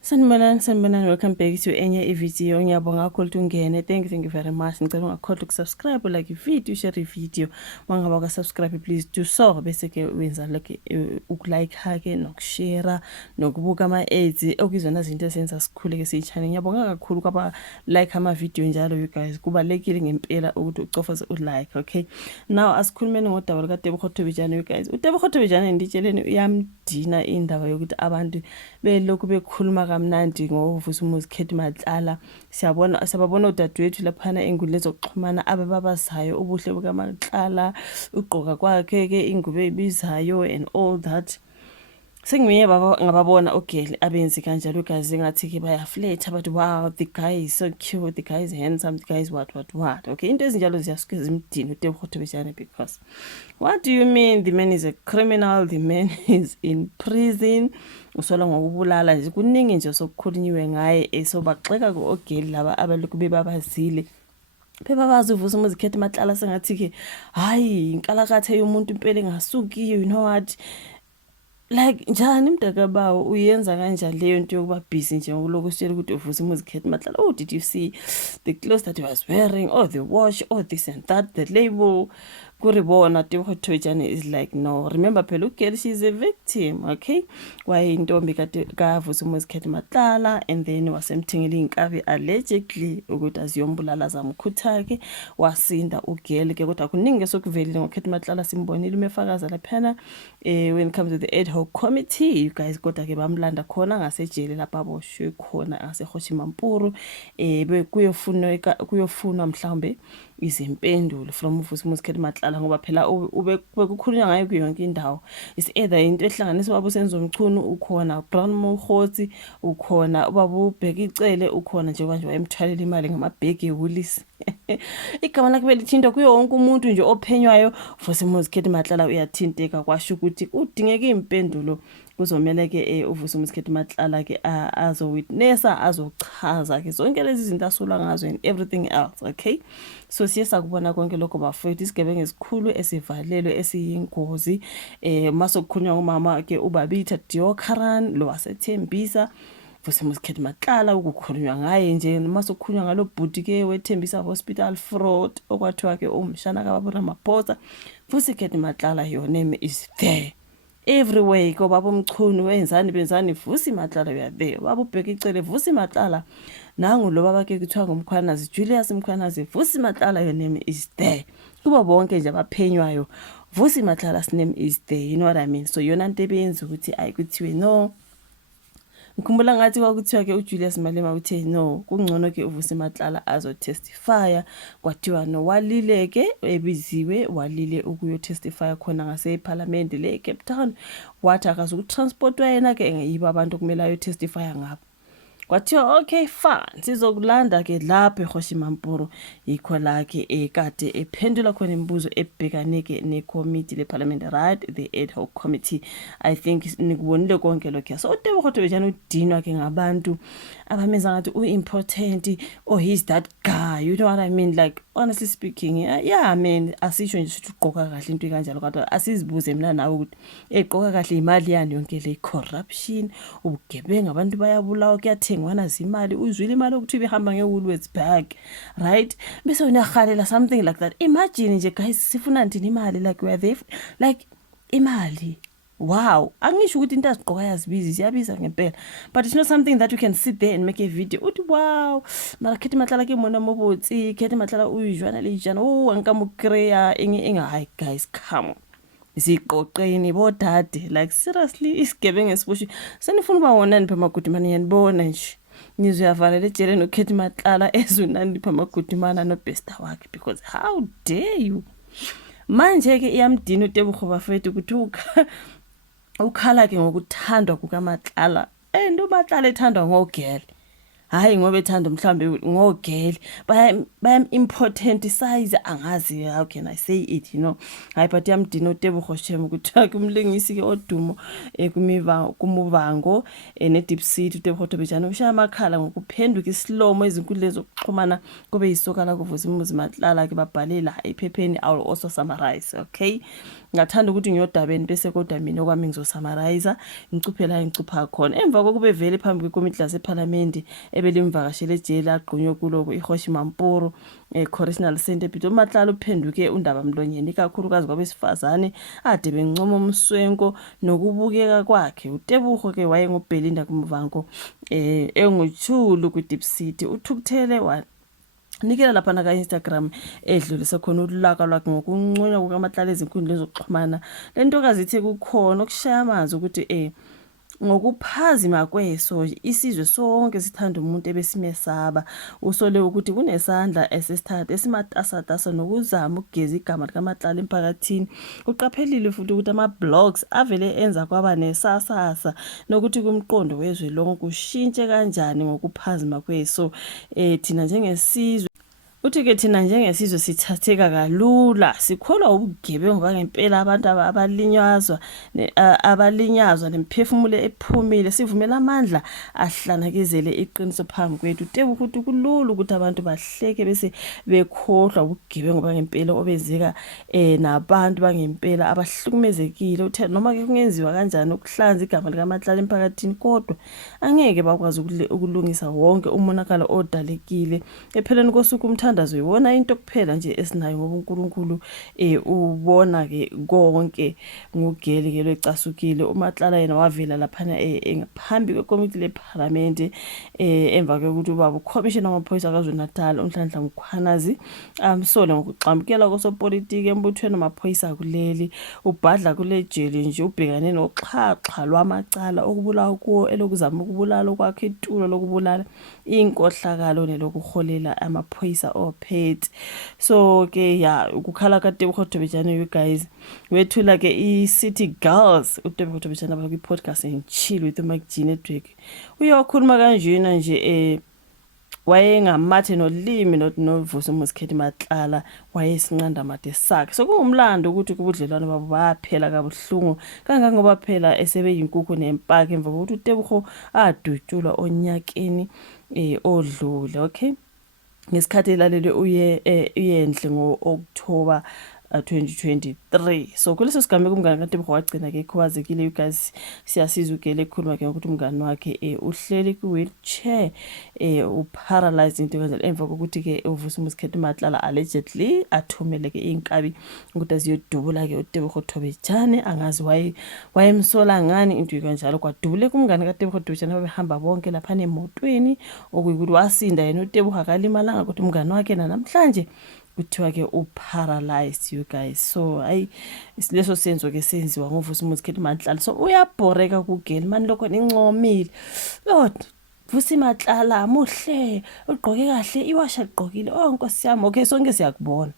Sanibonani, welcome back to enye video. Ngiyabonga kakhulu ukuthi ungene. Thank you very much. Ngicela ungakhohlwa ukusubscribe, like ivideo, share ivideo. Mangaba ka subscribe please do so. Bese ke wenza like ukulike hake nokushare nokubuka ama ads okuzona izinto esenza sikhule ke siyichannel. Ngiyabonga kakhulu kwaba like ama video njalo you guys. Kubalekile ngempela ukuthi ucofoze ulike, okay? Now asikhulumeni ngodaba lika Tebogo Thobejane you guys. uTebogo Thobejane nditsheleni uyamdina indaba yokuthi abantu belokhu bekhuluma kamnandi ngovusa umuzi Khethi Matlala. Siyababona udadewethu laphana engudle zokuxhumana ababazayo ubuhle bukaMatlala, ugqoka kwakhe ke ingubo ebizayo and all that. Sengiye ngababona ogeli abenzi kanjalo guys ngathi ke bayafleta but wow the guy is so cute, the guy is handsome, the guy is what. Okay, into ezinjalo ziyasuke zimdini uTebogo Thobejane because what do you mean the man is a criminal, the man is in prison, usola ngokubulala nje kuningi nje sokukhulunyiwe ngaye so baxeka ku ogeli laba abalokhu bebabazile bebabazi uvusa umuzi Khethi Matlala sengathi ke hayi inkalakathe yomuntu impela engasuki you know what. Like njani mntakabawo uyenza kanjani leyo nto yokuba busy nje ngokuloko sitshela ukuthi uvusa umuzi Khethi Matlala. Oh, did you see the clothes that he was wearing, or the watch, or this and that, the label? Kuribona Tebogo Thobejane is like no, remember phela ugeli she's a victim, okay? Wayintombi kavusa umuzi Khethi Matlala and then wasemthingela inkabi allegedly ukuthi aziyombulala zamkhuthake wasinda ugeli ke kodwa kuningi sokuvelile ngoKhethi Matlala simbonile umefakaza laphana when it comes to the ad hoc committee you guys kodwa ke bamlanda khona ngasejele lapha aboshwe khona ngaseHoshimampuru kuyofunwa mhlawumbe izimpendulo from uvusa umuzi Khethi Matlala ngoba phela ubekukhulunywa ngayo kuyonke indawo. Is either into ehlanganisa ubaba uSenzomchunu ukhona Brown Mokgotsi ukhona ubaba uBhekicele ukhona nje kanje wayemthwalela imali ngamabhegi eWoolies. Igama lakhe belithinta kuyo wonke umuntu nje ophenywayo uvusa umuzi Khethi Matlala uyathinteka kwasho ukuthi udingeka impendulo kuzomela ke uvusa umuzi Khethi Matlala ke azo witnessa azochaza ke zonke lezi zinto asulwa ngazo and everything else, okay? So siyesa kubona konke lokho bafethu isigebengu esikhulu esivalelwe esiyingozi masokukhulunywa ngomama ke uBabitha Deokaran lo wasethembisa vusa umuzi Khethi Matlala ukukhulunywa ngaye nje masokukhulunywa ngalo bhuti ke wethembisa hospital fraud okwathiwa ke umshana kaBaba Ramaphosa. Vusa Khethi Matlala your name is there everywhere ko baba umchunu wenzani benzani vusa Matlala you are there. Baba uBhekicele vusa Matlala nangu lo baba ke kuthiwa ngumkhwanazi Julius Mkhwanazi vusa Matlala your name is there. Kuba bonke nje abaphenywayo vusa Matlala's name is there, you know what I mean? So yona nto ebenza ukuthi ayikuthiwe no. Ngikhumbula ngathi kwakuthiwa ke uJulius Malema uthe no kungcono ke uvusa Matlala azo testify kwathiwa no walile ke ebiziwe walile ukuyo testify khona ngase eParliament le eCape Town wathi akazukutransportwa yena ke engayiba abantu kumele ayo testify ngabo. Kwathiwa okay fine sizokulanda ke lapha eHoshimampuru yikho la ke ekade ephendula khona imibuzo ebhekaneke necommittee leParliament, right, the ad hoc committee. I think nikubonile konke lokho. So uTebogo Thobejane udinwa ke ngabantu abamenza ngathi uimportant or he's that guy, you know what I mean? Like honestly speaking yeah man asisho nje ukuthi ugqoka kahle into kanjalo kodwa asizibuze mina nawe ukuthi egqoka kahle imali yani yonke le corruption ubugebenga abantu bayabulawa kuyathengwa nazimali uzwile imali ukuthi behamba ngeWoolworths bag, right? Bese uyahalela something like that. Imagine nje guys sifuna ndini imali like we are there like imali. Wow, angisho ukuthi into azigqoka yazibizi siyabiza ngempela, but it's not something that you can sit there and make a video uthi wow mara Khethi Matlala ke mona mobotsi Khethi Matlala uyijwana lejana ankamukreya enga hi guys come on ziqoqeni bodade like seriously isigebengu esibushi senifuna uba wona nipha amagudimane yanibona nje nizoyavala lejele noKhethi Matlala ezunani nipha amagudimane nobesta wakhe because how dare you manje ke iyamdina uTebogo bafethu ukuthi ukhala ke ngokuthandwa kukaMatlala and uMatlala ethandwa ngogeli hayi ngoba ethanda mhlambe ngogeli bayam important size angazi how can I say it, you know. Hayi but yamdina uTebogo Shem ukuthi umlingisi ke odumo kumuvango neDeep Sea uTebogo Thobejane ushaya amakhala ngokuphenduka isilomo ezinkundleni zokuxhumana kube yisoka la kuvusa umuzi Matlala ke babhalela ephepheni. I will also summarize, okay? ngathanda ukuthi ngiyodabeni bese kodwa mina okwami ngizosummarize ngicuphe la ngicupha khona emva kokube vele phambi kwekomiti laseParliament ebelimvakashele ejele agqunywe kulo iHoshi Mampuru Correctional Center Piet uMatlala uphenduke undaba mlonyeni ikakhulukazi kwabesifazane ade bencoma umswenko nokubukeka kwakhe. uTebogo ke wayenguBelinda Kumvango enguthulu kuDeep City uthukuthele nikela lapha na ka-Instagram edlulisa khona ulaka lwakhe ngokuncunywa kukaMatlala ezinkundleni zokuxhumana. Lentokazi ithe kukhona okushaya amanzi ukuthi ngokuphazima kweso isizwe sonke sithanda umuntu ebesimesaba. Usole ukuthi kunesandla esesithathu esimatasatasa nokuzama ukugeza igama likaMatlala emphakathini. Uqaphelile futhi ukuthi ama-blogs avele enza kwaba nesasasa nokuthi kumqondo wezwe lonke ushintshe kanjani ngokuphazima kweso. Thina njengesizwe uthi-ke thina njengesizwe sithatheka kalula, sikholwa ubugebengu bangempela abantu abalinyazwa nemiphefumulo ephumile, sivumela amandla ahlanakezele iqiniso phambi kwethu. Utebe ukuthi kulula ukuthi abantu bahleke bese bekhohlwa ubugebengu bangempela obenzeka nabantu bangempela abahlukumezekile. Uthe noma-ke kungenziwa kanjani ukuhlanza igama likaMatlala emphakathini kodwa angeke bakwazi ukulungisa wonke umonakalo odalekile. Epheleni kosuku umthandazo uyibona into kuphela nje esinayo ngoba uNkulunkulu ubona ke konke. Ngugeli ke lwecasukile uMatlala yena wavela laphana ngaphambi kwekomiti leParliament emva kokuthi ubaba uCommissioner wamaphoyisa KwaZulu-Natal uNhlanhla Mkhwanazi amsole ngokugxambukela kosopolitiki embuthweni wamaphoyisa kuleli. Ubhadla kule jeli nje ubhekane noxhaxha lwamacala okubulawa kuwo elokuzama ukubulala kwakhe itulo lokubulala inkohlakalo nelokuholela amaphoyisa ophethe. So ke ukukhala kaTebogo Thobejane you guys wethula ke iCity Girls uTebogo Thobejane abakho iPodcast enchill with uMacG Network. Uyokhuluma kanjena nje wayengamathe nolimi novuso uMusikheti Matlala wayesinqanda made sakhe. So kungumlando ukuthi kubudlelwane babo baphela kabuhlungu kangangoba phela esebeyinkukhu nempaka emva kokuthi uTebogo adutshulwa onyakeni odlule. Okay, ngesikhathi elalele uyenhle ngo-October 2023. So kuleso sigameko umngane kaTebogo wagcina ke ekhubazekile. You guys siyasizwa ugele ekhuluma ke ukuthi umngane wakhe uhleli ku-wheelchair uparalyzed into kanjalo emva kokuthi ke uvusa uMusikheti Matlala allegedly athumele ke inkabi ukuthi aziyodubula ke uTebogo Thobejane. Angazi wayemsola ngani into kanjalo kwadubule kumngane kaTebogo Thobejane babehamba bonke lapha emotweni okuyikuthi wasinda yena uTebogo akalimalanga ukuthi umngane wakhe namhlanje kuthiwa ke uparalyzed. You guys, so leso senzo ke senziwa ngovusa uMusikheti Matlala. So uyabhoreka kugeli manje lokho nincomile Lord Vusi Matlala muhle ugqoke kahle iwasha ligqokile Nkosi yami. Okay, sonke siyakubona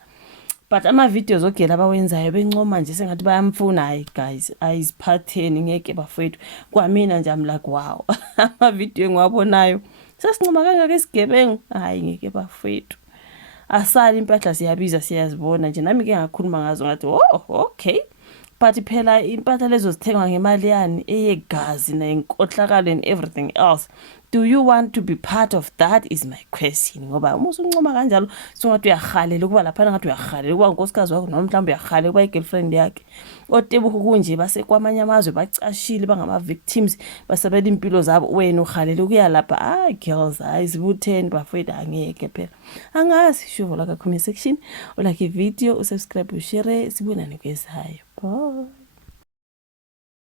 but ama videos ogela abawenzayo bencoma nje sengathi bayamfuna. Hayi guys, ayiziphatheni ngeke bafethu kwamina nje I'm like wow ama video engiwabonayo sasincoma kangaka isigebengu. Hayi ngeke bafethu asali impahla siyabiza siyazibona nje nami ke ngakhuluma ngazo ngathi okay but phela impahla lezo zithengwa ngemali yani eyegazi nenkohlakalo and everything else. Do you want to be part of that is my question. Ngoba umusu uncoma kanjalo songathi uyahalela ukuba lapha ngathi uyahalela ukuba unkosikazi wakho noma mhlawumbe uyahalela ukuba igirlfriend yakhe. oTebogo kunje base kwamanye amazwe bacashile bangama victims basabela impilo zabo wena uhalela ukuya lapha. Girls ayizibutheni bafethu angeke phela. Angazi shuvo la ka comment section ulike video usubscribe ushare sibonane kwezayo. Bye.